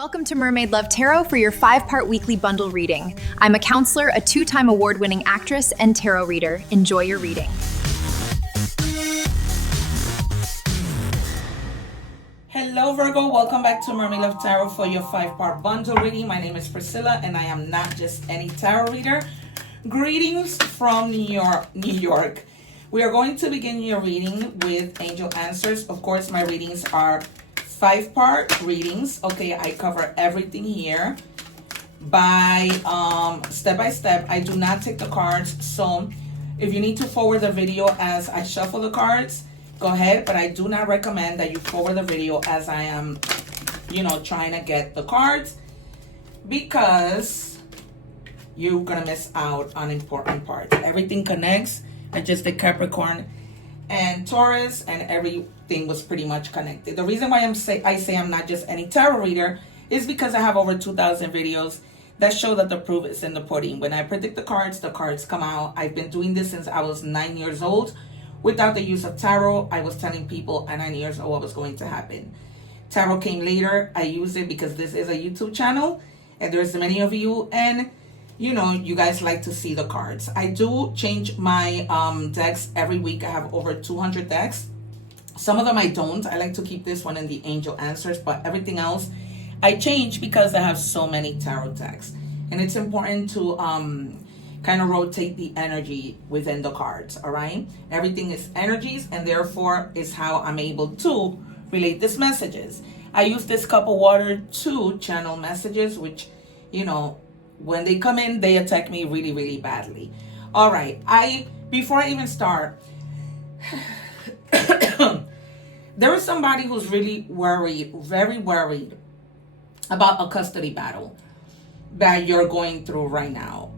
Welcome to Mermaid Love Tarot for your 5-part weekly bundle reading. I'm a counselor, a 2-time award-winning actress, and tarot reader. Enjoy your reading. Hello Virgo, welcome back to Mermaid Love Tarot for your 5-part bundle reading. My name is Priscilla and I am not just any tarot reader. Greetings from New York. We are going to begin your reading with angel answers. Of course, my readings are 5-part readings. Okay, I cover everything here by step by step. I do not take the cards, so if you need to forward the video as I shuffle the cards, go ahead, but I do not recommend that you forward the video as I am, trying to get the cards, because you're gonna miss out on important parts. Everything connects. I just did Capricorn and Taurus, and everything was pretty much connected. The reason why I say I'm not just any tarot reader is because I have over 2,000 videos that show that the proof is in the pudding. When I predict the cards come out. I've been doing this since I was 9 years old. Without the use of tarot, I was telling people at 9 years old what was going to happen. Tarot came later. I used it because this is a YouTube channel, and there's many of you, and you guys like to see the cards. I do change my decks every week. I have over 200 decks. Some of them I don't. I like to keep this one in the angel answers, but everything else I change because I have so many tarot decks. And it's important to kind of rotate the energy within the cards, all right? Everything is energies, and therefore is how I'm able to relate these messages. I use this cup of water to channel messages, which, when they come in, they attack me really, really badly. All right, before I even start, there is somebody who's really worried, very worried about a custody battle that you're going through right now.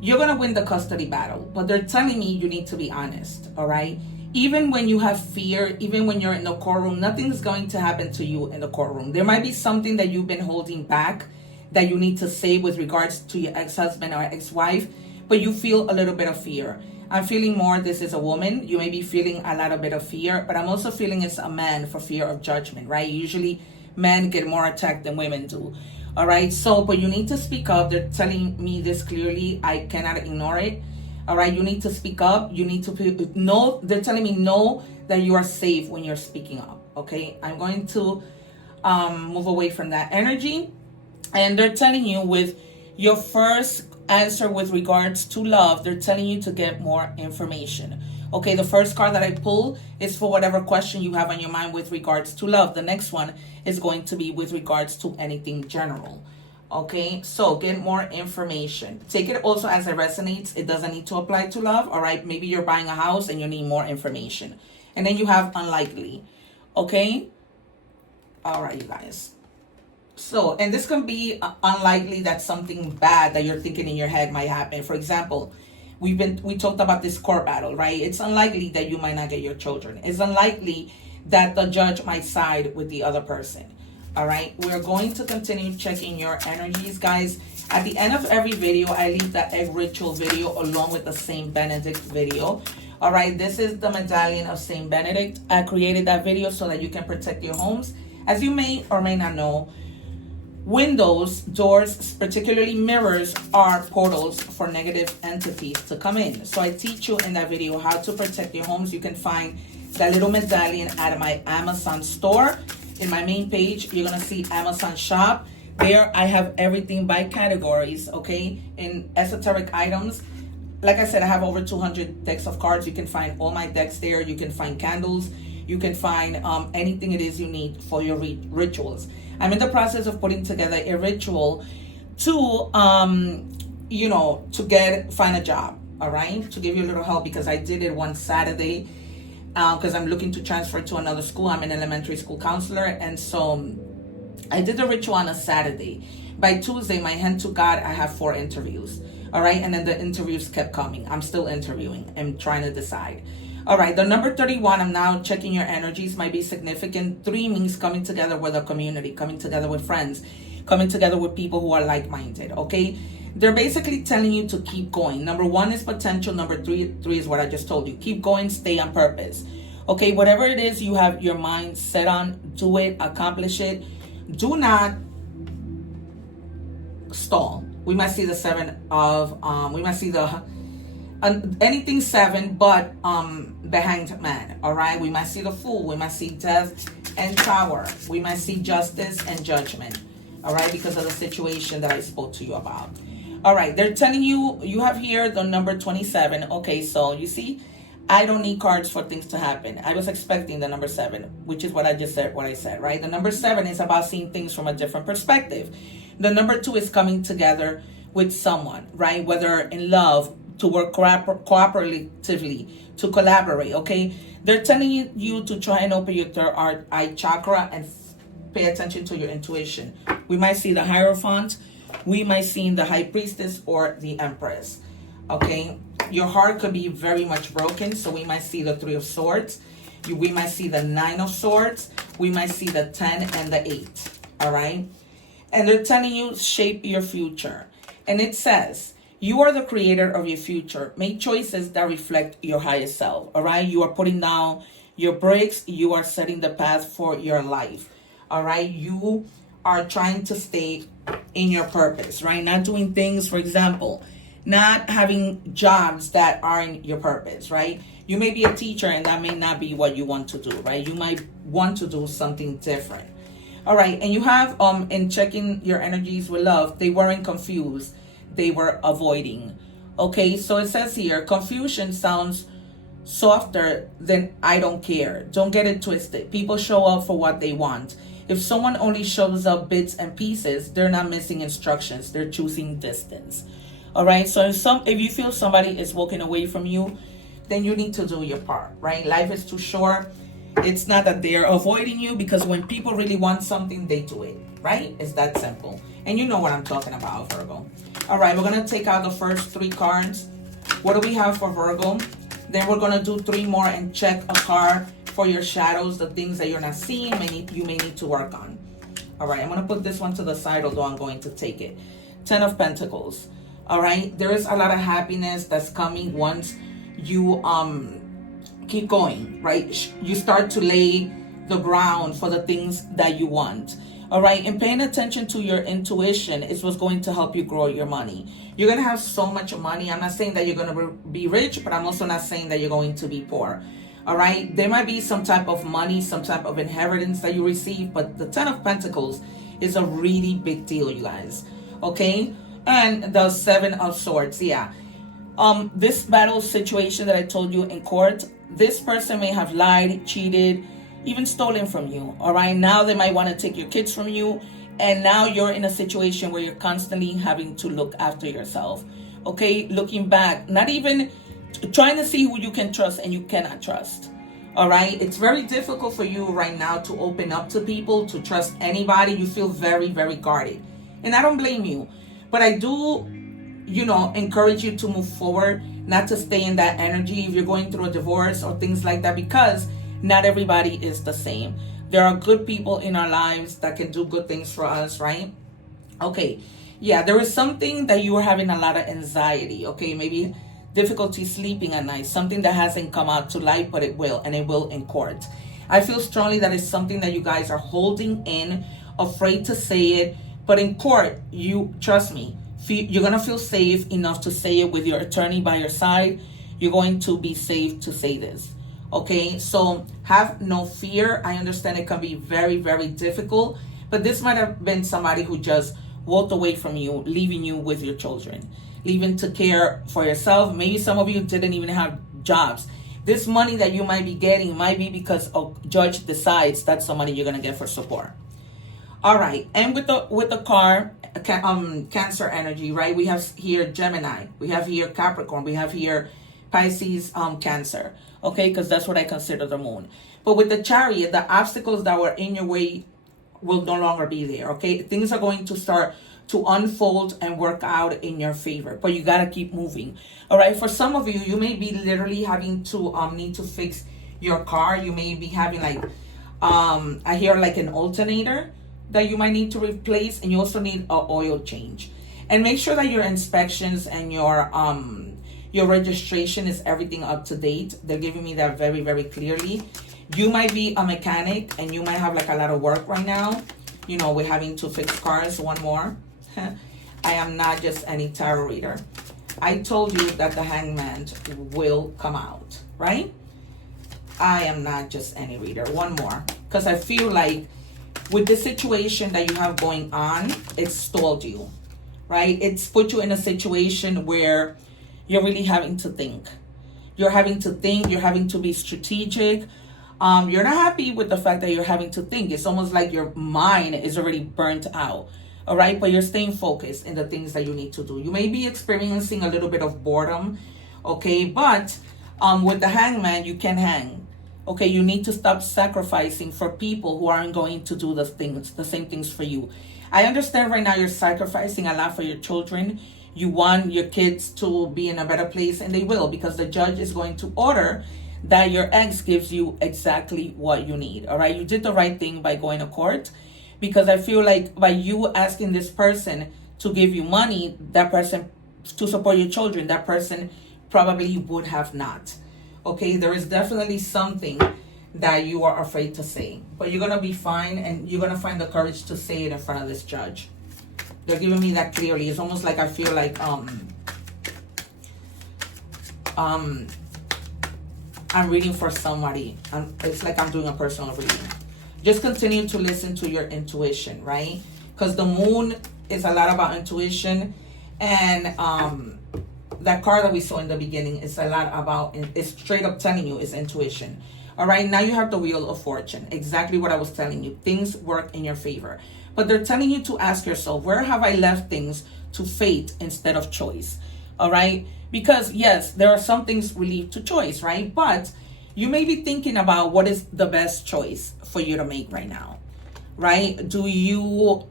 You're going to win the custody battle, but they're telling me you need to be honest, all right? Even when you have fear, even when you're in the courtroom, nothing's going to happen to you in the courtroom. There might be something that you've been holding back that you need to say with regards to your ex-husband or ex-wife, but you feel a little bit of fear. I'm feeling more, this is a woman. You may be feeling a little bit of fear, but I'm also feeling it's a man for fear of judgment, right? Usually men get more attacked than women do. All right, so, but you need to speak up. They're telling me this clearly. I cannot ignore it. All right, you need to speak up. You need to know, they're telling me know that you are safe when you're speaking up. Okay, I'm going to move away from that energy. And they're telling you with your first answer with regards to love, they're telling you to get more information. Okay, the first card that I pull is for whatever question you have on your mind with regards to love. The next one is going to be with regards to anything general. Okay, so get more information. Take it also as it resonates. It doesn't need to apply to love. All right, maybe you're buying a house and you need more information. And then you have unlikely. Okay, all right, you guys. So, and this can be unlikely that something bad that you're thinking in your head might happen. For example, we talked about this court battle, right? It's unlikely that you might not get your children. It's unlikely that the judge might side with the other person. All right, we're going to continue checking your energies, guys. At the end of every video, I leave the egg ritual video along with the Saint Benedict video. All right, this is the medallion of Saint Benedict. I created that video so that you can protect your homes. As you may or may not know, windows, doors, particularly mirrors, are portals for negative entities to come in. So I teach you in that video how to protect your homes. You can find that little medallion at my Amazon store. In my main page, you're going to see Amazon shop. There I have everything by categories, okay? In esoteric items, like I said, I have over 200 decks of cards. You can find all my decks there. You can find candles. You can find anything it is you need for your rituals. I'm in the process of putting together a ritual to, find a job, all right? To give you a little help, because I did it one Saturday because I'm looking to transfer to another school. I'm an elementary school counselor, and so I did the ritual on a Saturday. By Tuesday, my hand to God, I have 4 interviews, all right? And then the interviews kept coming. I'm still interviewing and trying to decide. All right, the number 31, I'm now checking your energies, might be significant. 3 means coming together with a community, coming together with friends, coming together with people who are like-minded, okay? They're basically telling you to keep going. Number 1 is potential. Number 3 is what I just told you. Keep going, stay on purpose. Okay, whatever it is you have your mind set on, do it, accomplish it. do not stall. We might see the seven of we might see the anything seven, but the hanged man. All right, we might see the fool, we might see death and tower, we might see justice and judgment. All right, because of the situation that I spoke to you about. All right, they're telling you, you have here the number 27. Okay, so you see, I don't need cards for things to happen. I was expecting the number 7, which is what I just said, what I said, right? The number 7 is about seeing things from a different perspective. The number 2 is coming together with someone, right? Whether in love, to work cooperatively, to collaborate, okay? They're telling you to try and open your third eye chakra and pay attention to your intuition. We might see the Hierophant, we might see the High Priestess or the Empress, okay? Your heart could be very much broken, so we might see the 3 of Swords. We might see the 9 of Swords. We might see the 10 and the 8, all right? And they're telling you, shape your future. And it says, you are the creator of your future. Make choices that reflect your highest self, all right? You are putting down your bricks. You are setting the path for your life, all right? You are trying to stay in your purpose, right? Not doing things, for example, not having jobs that aren't your purpose, right? You may be a teacher and that may not be what you want to do, right? You might want to do something different. All right, and you have, in checking your energies with love, they weren't confused. They were avoiding. Okay, so it says here, confusion sounds softer than I don't care. Don't get it twisted. People show up for what they want. If someone only shows up bits and pieces, they're not missing instructions. They're choosing distance. All right, so if you feel somebody is walking away from you, then you need to do your part, right? Life is too short. It's not that they're avoiding you, because when people really want something, they do it, right? It's that simple. And you know what I'm talking about, Virgo. All right, we're going to take out the first 3 cards. What do we have for Virgo? Then we're going to do 3 more and check a card for your shadows, the things that you're not seeing, you may need to work on. All right, I'm going to put this one to the side, although I'm going to take it. 10 of Pentacles. All right, there is a lot of happiness that's coming once you keep going, right? You start to lay the ground for the things that you want. All right, and paying attention to your intuition is what's going to help you grow your money. You're going to have so much money. I'm not saying that you're going to be rich, but I'm also not saying that you're going to be poor. All right, there might be some type of money, some type of inheritance that you receive, but the 10 of Pentacles is a really big deal, you guys. Okay, and the 7 of Swords, yeah. This battle situation that I told you in court, this person may have lied, cheated, even stolen from you. All right, now they might want to take your kids from you, and now you're in a situation where you're constantly having to look after yourself. Okay, looking back, not even trying to see who you can trust and you cannot trust. All right, it's very difficult for you right now to open up to people, to trust anybody. You feel very, very guarded, and I don't blame you, but I do, encourage you to move forward, not to stay in that energy if you're going through a divorce or things like that, because not everybody is the same. There are good people in our lives that can do good things for us, right? Okay, yeah, there is something that you are having a lot of anxiety, okay? Maybe difficulty sleeping at night, something that hasn't come out to light, but it will, and it will in court. I feel strongly that it's something that you guys are holding in, afraid to say it, but in court, you trust me, you're going to feel safe enough to say it with your attorney by your side. You're going to be safe to say this. Okay, so have no fear. I understand it can be very, very difficult, but this might have been somebody who just walked away from you, leaving you with your children, leaving to care for yourself. Maybe some of you didn't even have jobs. This money that you might be getting might be because a judge decides that's the money you're gonna get for support. All right, and with the card, Cancer energy, right? We have here Gemini, we have here Capricorn, we have here Pisces, Cancer. Okay, because that's what I consider the moon. But with the Chariot, the obstacles that were in your way will no longer be there. Okay, things are going to start to unfold and work out in your favor, but you got to keep moving. All right, for some of you, you may be literally having to need to fix your car. You may be having like I hear like an alternator that you might need to replace, and you also need an oil change. And make sure that your inspections and your registration is everything up to date. They're giving me that very, very clearly. You might be a mechanic and you might have like a lot of work right now. you know, we're having to fix cars. One more. I am not just any tarot reader. I told you that the Hangman will come out, right? I am not just any reader. One more. Because I feel like with the situation that you have going on, it's stalled you, right? It's put you in a situation where you're really having to think. You're having to think. You're having to be strategic. You're not happy with the fact that you're having to think. It's almost like your mind is already burnt out. All right, but you're staying focused in the things that you need to do. You may be experiencing a little bit of boredom, okay? But with the Hangman, you can hang. Okay, you need to stop sacrificing for people who aren't going to do the same things for you. I understand right now you're sacrificing a lot for your children. You want your kids to be in a better place, and they will, because the judge is going to order that your ex gives you exactly what you need. All right, you did the right thing by going to court, because I feel like by you asking this person to give you money, that person to support your children, that person probably would have not. Okay, there is definitely something that you are afraid to say, but you're going to be fine, and you're going to find the courage to say it in front of this judge. They're giving me that clearly. It's almost like I feel like I'm reading for somebody. It's like I'm doing a personal reading. Just continue to listen to your intuition, right? Because the moon is a lot about intuition, and that card that we saw in the beginning is a lot about, it's straight up telling you it's intuition. All right, now you have the Wheel of Fortune. Exactly what I was telling you. Things work in your favor. But they're telling you to ask yourself, where have I left things to fate instead of choice? All right? Because yes, there are some things really to choice, right? But you may be thinking about what is the best choice for you to make right now, right? Do you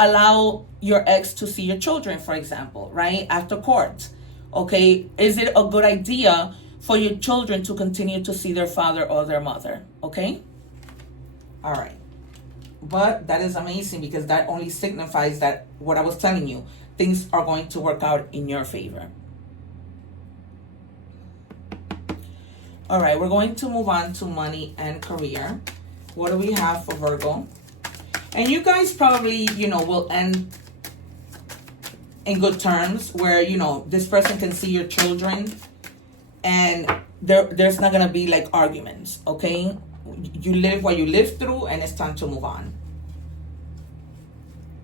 allow your ex to see your children, for example, right? After court, okay? Is it a good idea for your children to continue to see their father or their mother, okay? All right. But that is amazing, because that only signifies that what I was telling you, things are going to work out in your favor. All right, we're going to move on to money and career. What do we have for Virgo? And you guys probably, you know, will end in good terms where, you know, this person can see your children, and there's not going to be like arguments, okay? You live what you live through, and it's time to move on.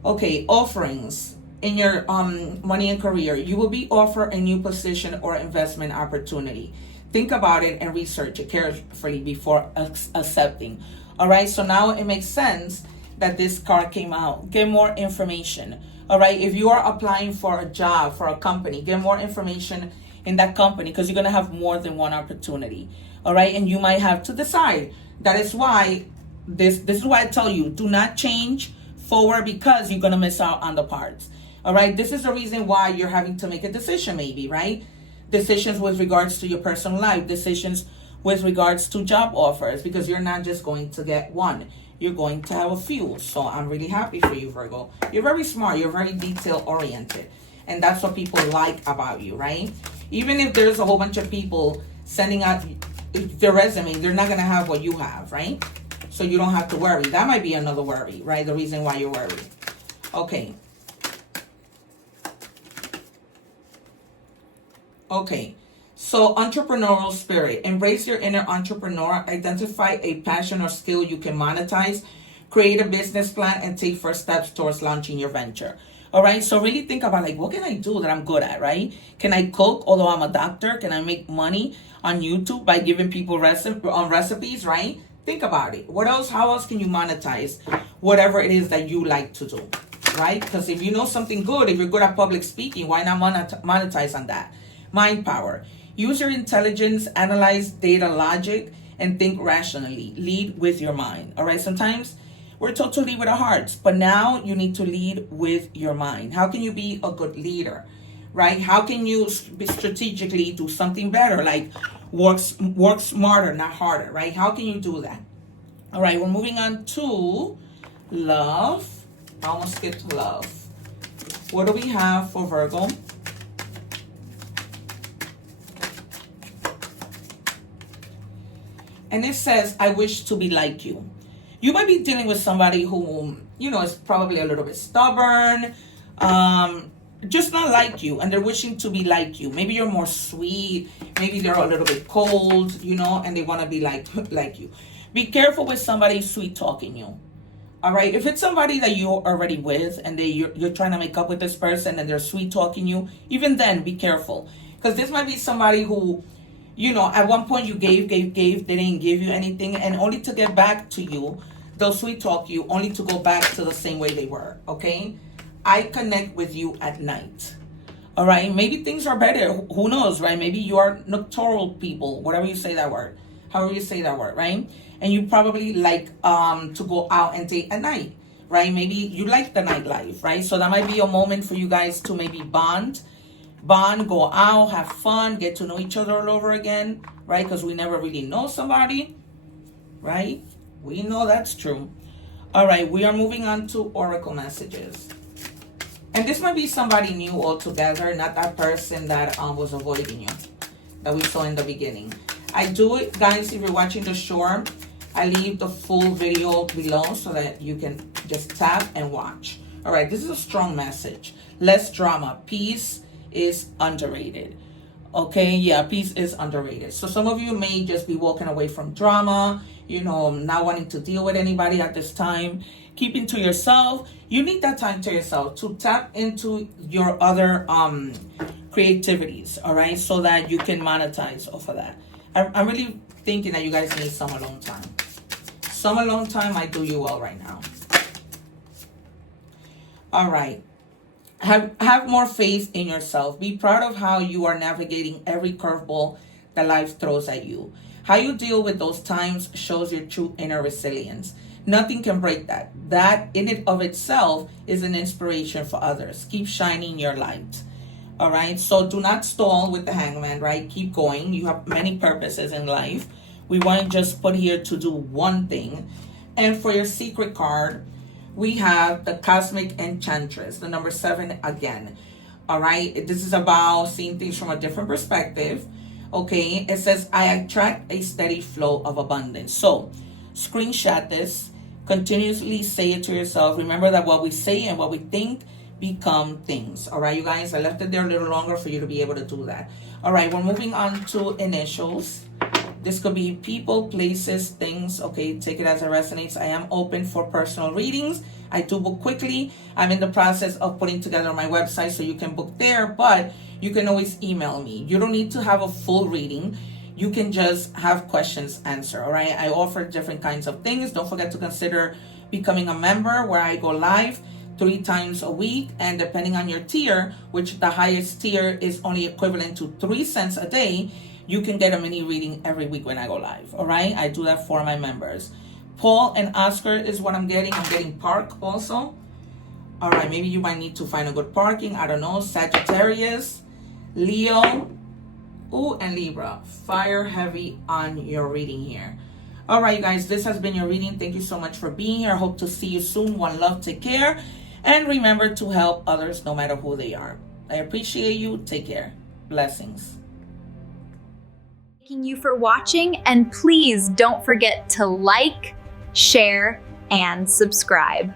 Okay, offerings. In your money and career, you will be offered a new position or investment opportunity. Think about it and research it carefully before accepting. All right, so now it makes sense that this card came out. Get more information. All right, if you are applying for a job, for a company, get more information in that company, because you're going to have more than one opportunity. All right, and you might have to decide. That is why this is why I tell you, do not change forward, because you're going to miss out on the parts. All right, this is the reason why you're having to make a decision, maybe, right? Decisions with regards to your personal life, decisions with regards to job offers, because you're not just going to get one. You're going to have a few. So I'm really happy for you, Virgo. You're very smart. You're very detail oriented. And that's what people like about you, right? Even if there's a whole bunch of people sending out their resume, they're not going to have what you have, right? So you don't have to worry. That might be another worry, right? The reason why you're worried. Okay. Okay. So entrepreneurial spirit. Embrace your inner entrepreneur. Identify a passion or skill you can monetize. Create a business plan and take first steps towards launching your venture. All right. So really think about, like, what can I do that I'm good at, right? Can I cook, although I'm a doctor? Can I make money on YouTube by giving people recipes, right? Think about it. What else? How else can you monetize whatever it is that you like to do, right? Because if you know something good, if you're good at public speaking, why not monetize on that? Mind power. Use your intelligence, analyze data logic, and think rationally. Lead with your mind. All right. Sometimes we're told to lead with our hearts, but now you need to lead with your mind. How can you be a good leader, right? How can you strategically do something better, like work smarter, not harder, right? How can you do that? All right. We're moving on to love. I almost skipped love. What do we have for Virgo? And it says, I wish to be like you. You might be dealing with somebody who, you know, is probably a little bit stubborn, just not like you, and they're wishing to be like you. Maybe you're more sweet, maybe they're a little bit cold, you know, and they want to be like you. Be careful with somebody sweet talking you. All right, if it's somebody that you're already with and you're trying to make up with this person and they're sweet talking you, even then be careful, because this might be somebody who, you know, at one point you gave, they didn't give you anything, and only to get back to you, they'll sweet talk you, only to go back to the same way they were. Okay, I connect with you at night. All right, maybe things are better. Who knows, right? Maybe you are nocturnal people, whatever you say that word, however you say that word, right? And you probably like to go out and date at night, right? Maybe you like the nightlife, right? So that might be a moment for you guys to maybe bond, go out, have fun, get to know each other all over again, right? Because we never really know somebody, right? We know that's true. All right, we are moving on to oracle messages. And this might be somebody new altogether, not that person that was avoiding you, that we saw in the beginning. I do it, guys, if you're watching the show, I leave the full video below so that you can just tap and watch. All right, this is a strong message. Less drama. Peace is underrated. Okay, yeah, peace is underrated. So some of you may just be walking away from drama, you know, not wanting to deal with anybody at this time. Keeping to yourself. You need that time to yourself to tap into your other creativities, all right, so that you can monetize off of that. I'm really thinking that you guys need some alone time. Some alone time might do you well right now. All right. Have more faith in yourself. Be proud of how you are navigating every curveball that life throws at you. How you deal with those times shows your true inner resilience. Nothing can break that. That in it of itself is an inspiration for others. Keep shining your light. All right. So do not stall with the hangman, right? Keep going. You have many purposes in life. We weren't just put here to do one thing. And for your secret card, we have the Cosmic Enchantress, the number 7 again. All right. This is about seeing things from a different perspective. Okay. It says, I attract a steady flow of abundance. So screenshot this. Continuously say it to yourself. Remember that what we say and what we think become things. All right, you guys. I left it there a little longer for you to be able to do that. All right. We're moving on to initials. This could be people, places, things. Okay, take it as it resonates. I am open for personal readings. I do book quickly. I'm in the process of putting together my website so you can book there, but you can always email me. You don't need to have a full reading. You can just have questions answered. All right, I offer different kinds of things. Don't forget to consider becoming a member, where I go live 3 times a week, and depending on your tier, which the highest tier is only equivalent to 3 cents a day, you can get a mini reading every week when I go live. All right, I do that for my members. Paul and Oscar is what I'm getting. I'm getting Park also. All right, maybe you might need to find a good parking. I don't know. Sagittarius, Leo, ooh, and Libra. Fire heavy on your reading here. All right, you guys, this has been your reading. Thank you so much for being here. I hope to see you soon. One love, take care. And remember to help others no matter who they are. I appreciate you. Take care. Blessings. Thank you for watching, and please don't forget to like, share, and subscribe.